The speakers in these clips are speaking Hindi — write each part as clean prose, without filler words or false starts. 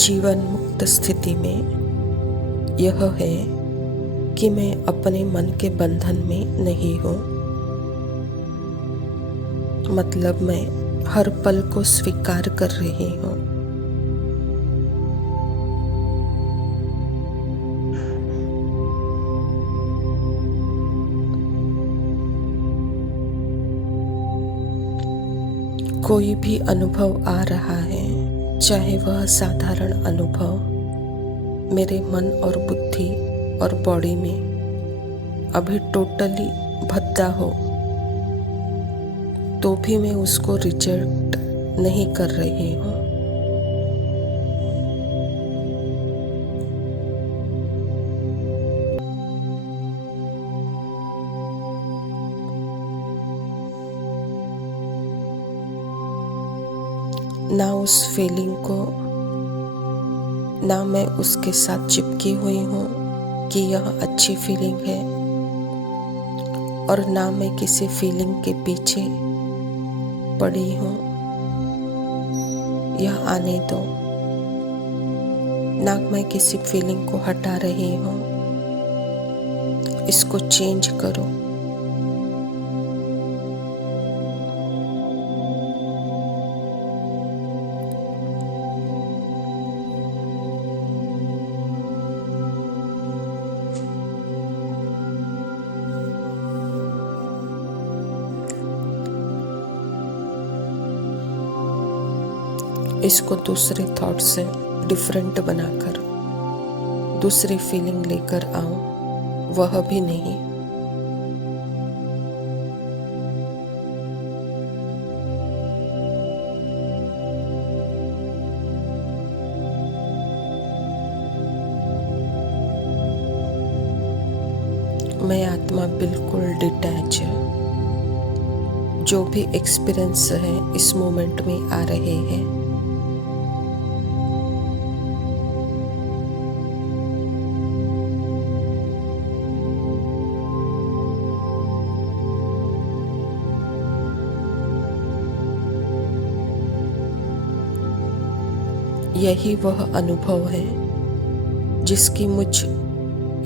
जीवन मुक्त स्थिति में यह है कि मैं अपने मन के बंधन में नहीं हूँ। मतलब मैं हर पल को स्वीकार कर रही हूँ। कोई भी अनुभव आ रहा है, चाहे वह साधारण अनुभव मेरे मन और बुद्धि और बॉडी में अभी टोटली भद्दा हो, तो भी मैं उसको रिजेक्ट नहीं कर रही हूँ। ना उस फीलिंग को, ना मैं उसके साथ चिपकी हुई हूँ कि यह अच्छी फीलिंग है, और ना मैं किसी फीलिंग के पीछे पड़ी हूँ। यह आने दो। ना मैं किसी फीलिंग को हटा रही हूँ। इसको चेंज करो। इसको दूसरे थॉट से डिफरेंट बनाकर दूसरी फीलिंग लेकर आओ, वह भी नहीं। मैं आत्मा बिल्कुल डिटैच है। जो भी एक्सपीरियंस है इस मोमेंट में आ रहे हैं, यही वह अनुभव है जिसकी मुझ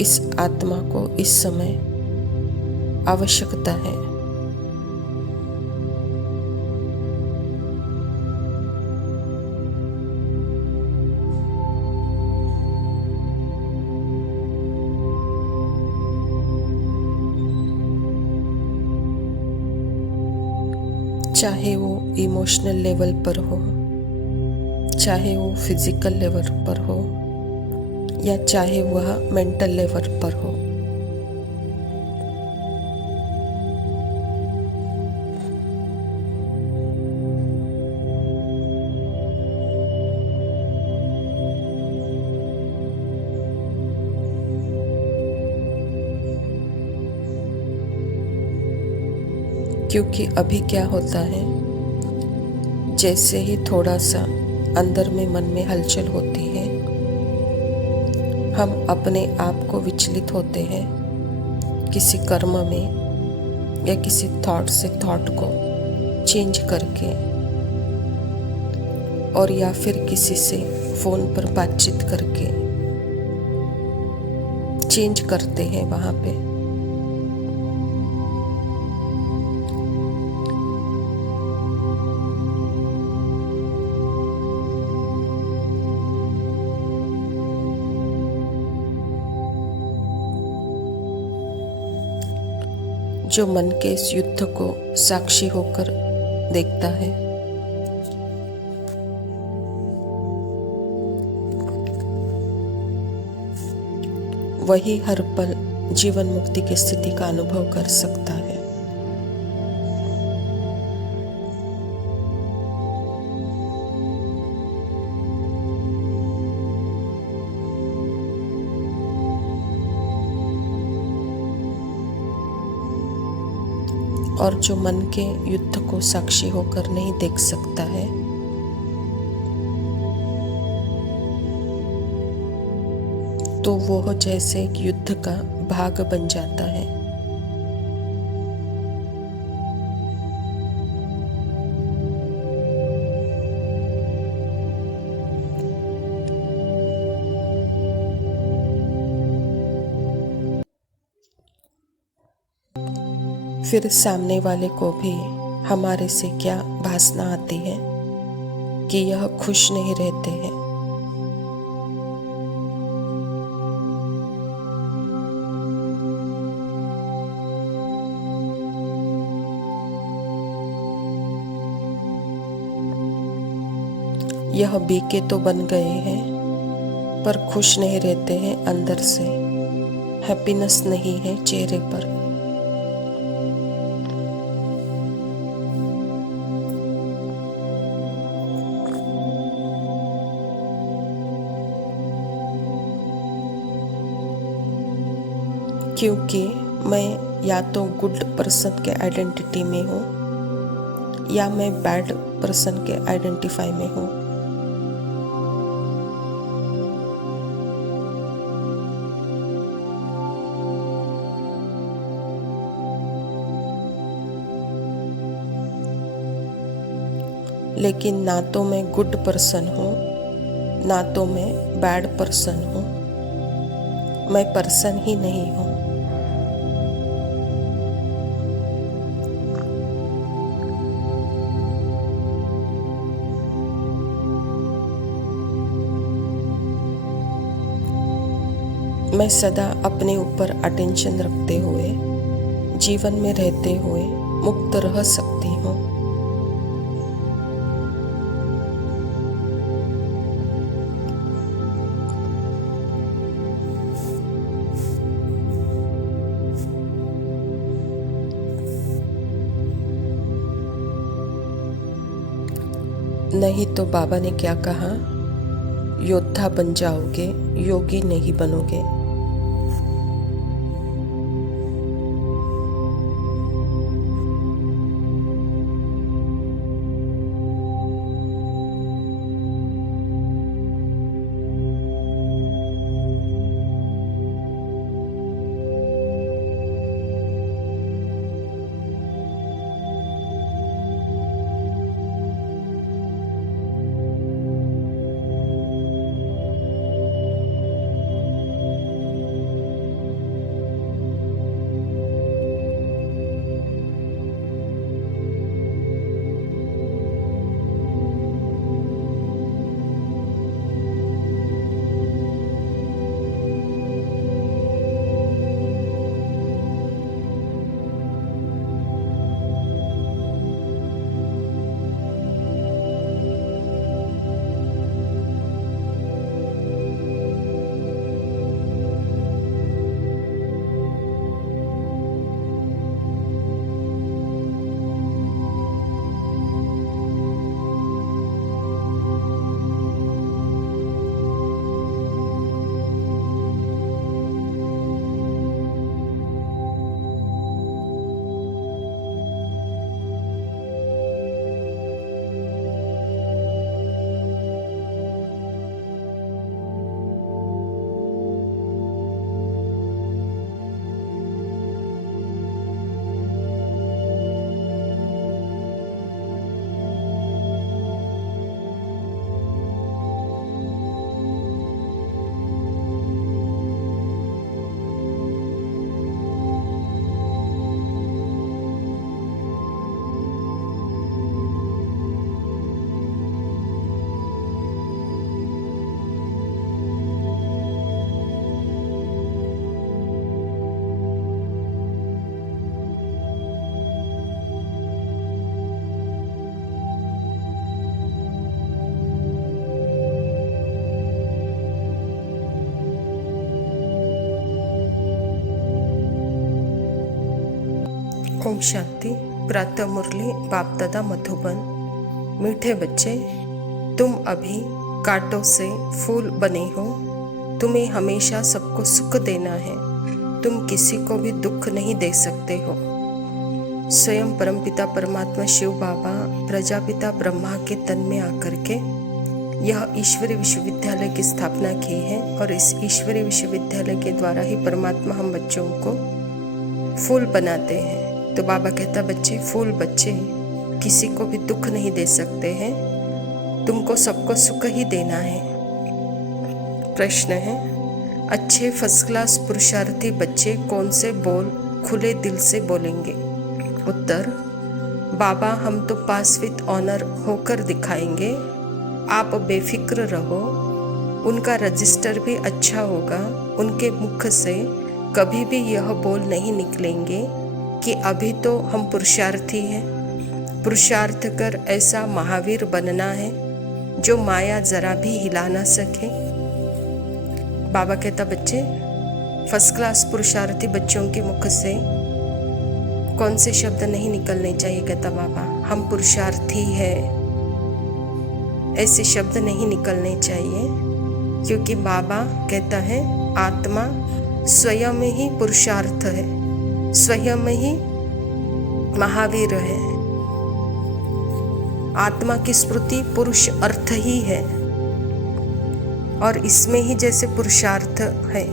इस आत्मा को इस समय आवश्यकता है। चाहे वो इमोशनल लेवल पर हो, चाहे वो फिजिकल लेवल पर हो, या चाहे वह मेंटल लेवल पर हो। क्योंकि अभी क्या होता है, जैसे ही थोड़ा सा अंदर में मन में हलचल होती है, हम अपने आप को विचलित होते हैं किसी कर्म में या किसी थॉट से थॉट को चेंज करके, और या फिर किसी से फ़ोन पर बातचीत करके चेंज करते हैं वहाँ पे। जो मन के इस युद्ध को साक्षी होकर देखता है, वही हर पल जीवन मुक्ति की स्थिति का अनुभव कर सकता है। और जो मन के युद्ध को साक्षी होकर नहीं देख सकता है, तो वो जैसे एक युद्ध का भाग बन जाता है। फिर सामने वाले को भी हमारे से क्या भासना आती है कि यह खुश नहीं रहते हैं। यह बीके तो बन गए हैं पर खुश नहीं रहते हैं, अंदर से हैप्पीनेस नहीं है चेहरे पर। क्योंकि मैं या तो गुड पर्सन के आइडेंटिटी में हूँ या मैं बैड पर्सन के आइडेंटिफाई में हूँ। लेकिन ना तो मैं गुड पर्सन हूँ ना तो मैं बैड पर्सन हूँ, मैं पर्सन ही नहीं हूँ। मैं सदा अपने ऊपर अटेंशन रखते हुए जीवन में रहते हुए मुक्त रह सकती हूँ। नहीं तो बाबा ने क्या कहा, योद्धा बन जाओगे, योगी नहीं बनोगे। ओम शांति। प्रातः मुरली बाप दादा मधुबन। मीठे बच्चे, तुम अभी कांटों से फूल बने हो। तुम्हें हमेशा सबको सुख देना है। तुम किसी को भी दुख नहीं दे सकते हो। स्वयं परमपिता परमात्मा शिव बाबा प्रजापिता ब्रह्मा के तन में आकर के यह ईश्वरीय विश्वविद्यालय की स्थापना की है और इस ईश्वरीय विश्वविद्यालय के द्वारा ही परमात्मा हम बच्चों को फूल बनाते हैं। तो बाबा कहता, बच्चे फूल बच्चे किसी को भी दुख नहीं दे सकते हैं, तुमको सबको सुख ही देना है। प्रश्न है, अच्छे फर्स्ट क्लास पुरुषार्थी बच्चे कौन से बोल खुले दिल से बोलेंगे? उत्तर, बाबा हम तो पास विद ऑनर होकर दिखाएंगे, आप बेफिक्र रहो। उनका रजिस्टर भी अच्छा होगा। उनके मुख से कभी भी यह बोल नहीं निकलेंगे कि अभी तो हम पुरुषार्थी हैं। पुरुषार्थ कर ऐसा महावीर बनना है जो माया जरा भी हिला ना सके। बाबा कहता, बच्चे फर्स्ट क्लास पुरुषार्थी बच्चों के मुख से कौन से शब्द नहीं निकलने चाहिए? कहता बाबा, हम पुरुषार्थी है, ऐसे शब्द नहीं निकलने चाहिए, क्योंकि बाबा कहता है आत्मा स्वयं ही पुरुषार्थ है, स्वयं ही महावीर है। आत्मा की स्मृति पुरुष अर्थ ही है और इसमें ही जैसे पुरुषार्थ है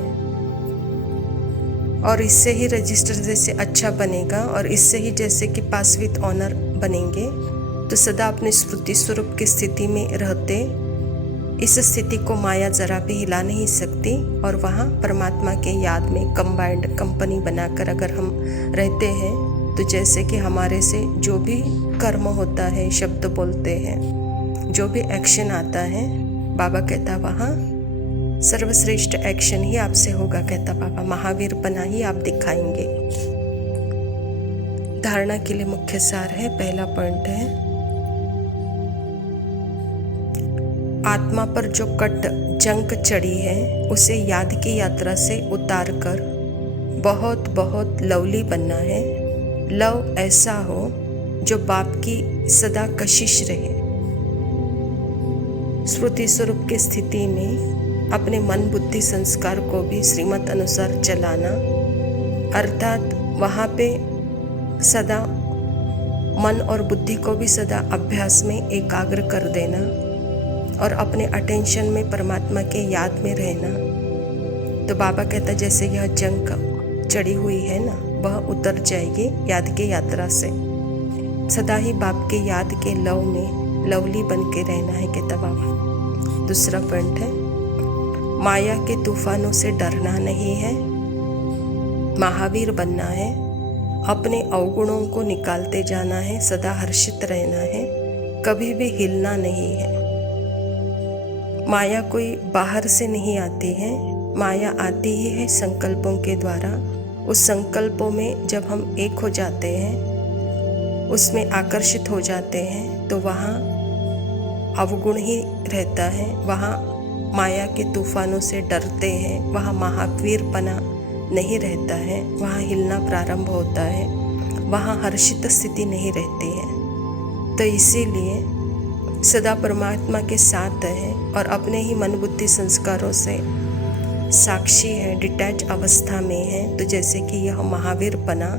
और इससे ही रजिस्टर जैसे अच्छा बनेगा और इससे ही जैसे कि पास विद ऑनर बनेंगे, तो सदा अपने स्मृति स्वरूप की स्थिति में रहते। इस स्थिति को माया जरा भी हिला नहीं सकती और वहाँ परमात्मा के याद में कंबाइंड कंपनी बनाकर अगर हम रहते हैं तो जैसे कि हमारे से जो भी कर्म होता है, शब्द बोलते हैं, जो भी एक्शन आता है, बाबा कहता वहाँ सर्वश्रेष्ठ एक्शन ही आपसे होगा। कहता बाबा महावीर बना ही आप दिखाएंगे। धारणा के लिए मुख्य सार है, पहला पॉइंट है, आत्मा पर जो कट जंक चढ़ी है उसे याद की यात्रा से उतार कर बहुत बहुत लवली बनना है। लव ऐसा हो जो बाप की सदा कशिश रहे। स्मृति स्वरूप की स्थिति में अपने मन बुद्धि संस्कार को भी श्रीमत अनुसार चलाना, अर्थात वहाँ पे सदा मन और बुद्धि को भी सदा अभ्यास में एकाग्र कर देना और अपने अटेंशन में परमात्मा के याद में रहना। तो बाबा कहता जैसे यह जंग चढ़ी हुई है ना, वह उतर जाएगी याद के यात्रा से। सदा ही बाप के याद के लव में लवली बन के रहना है, कहता बाबा। दूसरा पॉइंट है, माया के तूफानों से डरना नहीं है, महावीर बनना है। अपने अवगुणों को निकालते जाना है, सदा हर्षित रहना है, कभी भी हिलना नहीं है। माया कोई बाहर से नहीं आती है, माया आती ही है संकल्पों के द्वारा। उस संकल्पों में जब हम एक हो जाते हैं, उसमें आकर्षित हो जाते हैं, तो वहाँ अवगुण ही रहता है। वहाँ माया के तूफानों से डरते हैं, वहाँ महावीरपना नहीं रहता है, वहाँ हिलना प्रारंभ होता है, वहाँ हर्षित स्थिति नहीं रहती है। तो इसीलिए सदा परमात्मा के साथ है और अपने ही मन बुद्धि संस्कारों से साक्षी है, डिटैच अवस्था में है। तो जैसे कि यह महावीरपना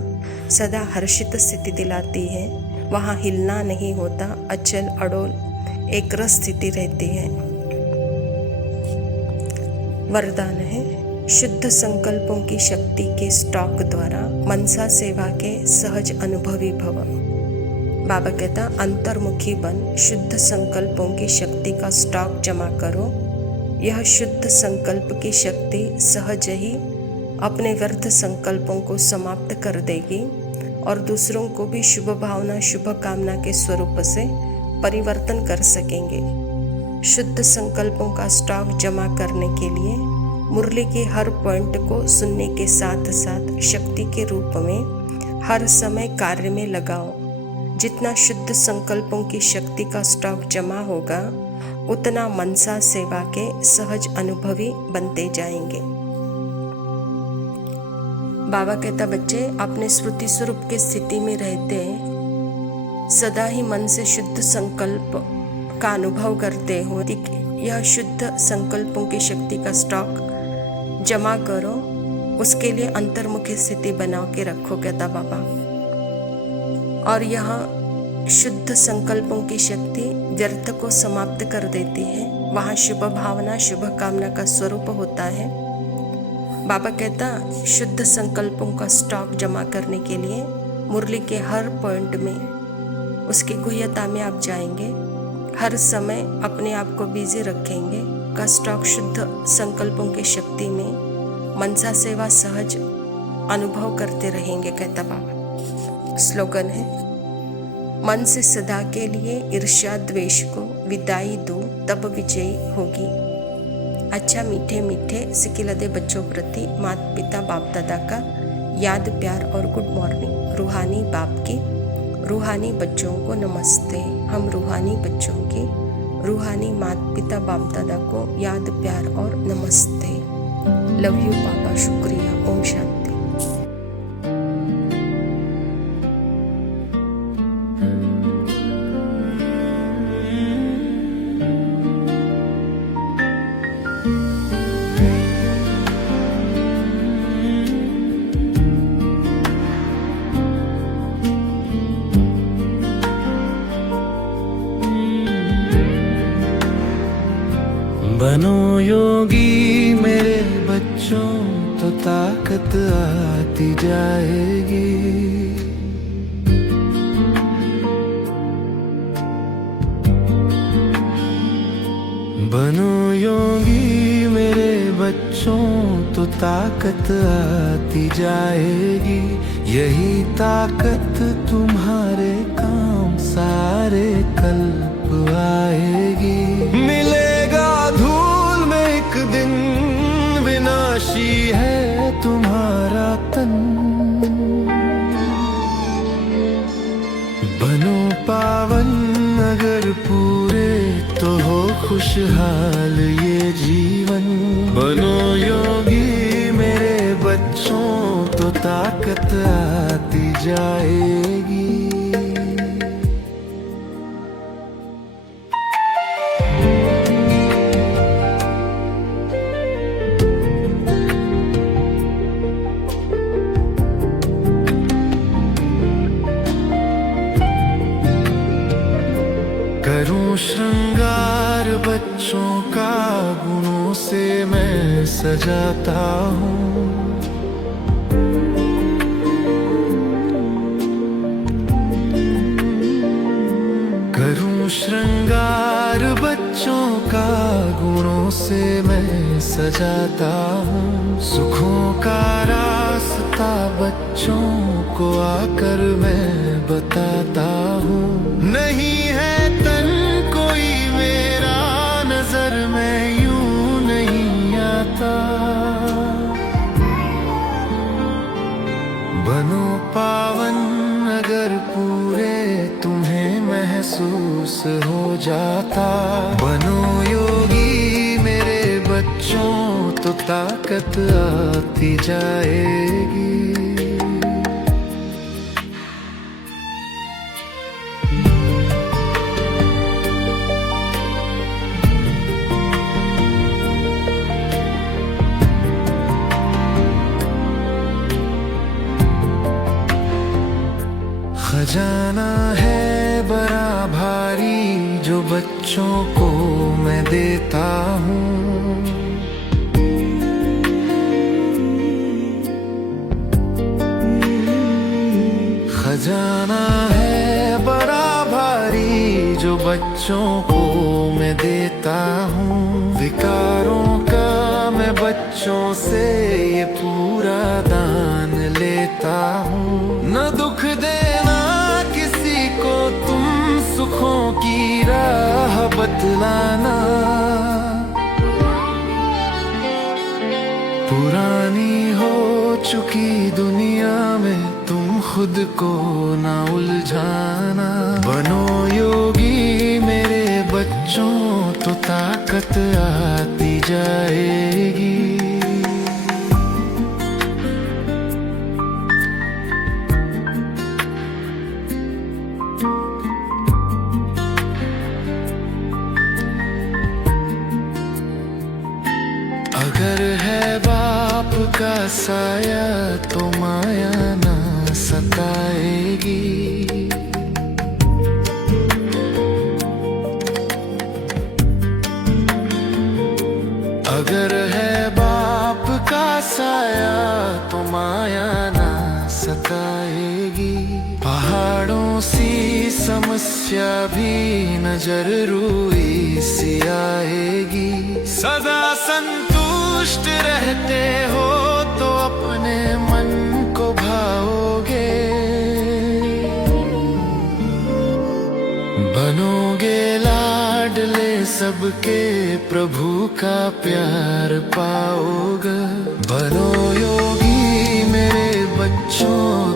सदा हर्षित स्थिति दिलाती है, वहाँ हिलना नहीं होता, अचल अडोल एक रस स्थिति रहती है। वरदान है, शुद्ध संकल्पों की शक्ति के स्टॉक द्वारा मनसा सेवा के सहज अनुभवी भव। बाबा कहता अंतर्मुखी बन, शुद्ध संकल्पों की शक्ति का स्टॉक जमा करो। यह शुद्ध संकल्प की शक्ति सहज ही अपने व्यर्थ संकल्पों को समाप्त कर देगी और दूसरों को भी शुभ भावना शुभ कामना के स्वरूप से परिवर्तन कर सकेंगे। शुद्ध संकल्पों का स्टॉक जमा करने के लिए मुरली के हर पॉइंट को सुनने के साथ साथ शक्ति के रूप में हर समय कार्य में लगाओ। जितना शुद्ध संकल्पों की शक्ति का स्टॉक जमा होगा, उतना मनसा सेवा के सहज अनुभवी बनते जाएंगे। बाबा कहता, बच्चे अपने स्मृति स्वरूप की स्थिति में रहते सदा ही मन से शुद्ध संकल्प का अनुभव करते हो। यह शुद्ध संकल्पों की शक्ति का स्टॉक जमा करो, उसके लिए अंतर्मुखी स्थिति बना के रखो, कहता बाबा। और यह शुद्ध संकल्पों की शक्ति व्यर्थ को समाप्त कर देती है। वहाँ शुभ भावना, शुभ कामना का स्वरूप होता है। बाबा कहता, शुद्ध संकल्पों का स्टॉक जमा करने के लिए मुरली के हर पॉइंट में उसकी गुह्यता में आप जाएंगे, हर समय अपने आप को बिजी रखेंगे का स्टॉक शुद्ध संकल्पों की शक्ति में मनसा सेवा सहज अनुभव करते रहेंगे, कहता बाबा। स्लोगन है, मन से सदा के लिए ईर्ष्या द्वेष को विदाई दो, तब विजयी होगी। अच्छा मीठे मीठे सिकिलदे बच्चों प्रति माता पिता बाप दादा का याद प्यार और गुड मॉर्निंग। रूहानी बाप की रूहानी बच्चों को नमस्ते। हम रूहानी बच्चों की रूहानी माता पिता बाप दादा को याद प्यार और नमस्ते। लव यू पापा, शुक्रिया। ओम शांति। बनो योगी मेरे बच्चों, तो ताकत आती जाएगी। बनो योगी मेरे बच्चों, तो ताकत आती जाएगी। यही ताकत तुम्हारे काम सारे कल्प आएगी। मिलेगा धूल में एक दिन, विनाशी है तुम्हारा तन। बनो पावन अगर पूरे, तो हो खुशहाल ये जीवन। बनो योगी मेरे बच्चों, तो ताकत आती जाएगी। करूं श्रृंगार बच्चों का, गुणों से मैं सजाता हूँ। करूं श्रृंगार बच्चों का, गुणों से मैं सजाता हूँ। सुखों का रास्ता बच्चों को आकर मैं बताता हूँ। नहीं है तन कोई मेरा, नजर में यूं नहीं आता। बनो पावन अगर पूरे, तुम्हें महसूस हो जाता। बनो योगी मेरे बच्चों, तो ताकत आती जाएगी। खजाना है बड़ा भारी, जो बच्चों को मैं देता हूँ। खजाना है बड़ा भारी, जो बच्चों को मैं देता हूँ। विकारों का मैं बच्चों से ये पूरा दान लेता हूँ। न दुख देना किसी को तुम, सुखों की राह बतलाना। पुरानी हो चुकी दुनिया में तुम खुद को ना उलझाना। बनो योगी मेरे बच्चों, तो ताकत आती जाएगी। का साया तो माया ना सताएगी। अगर है बाप का साया तो माया ना सताएगी। पहाड़ों सी समस्या भी नजर रूई सी आएगी। सदा संतुष्ट रहते हो तो अपने मन को भाओगे। बनोगे लाडले सबके, प्रभु का प्यार पाओगे। बनो योगी मेरे बच्चों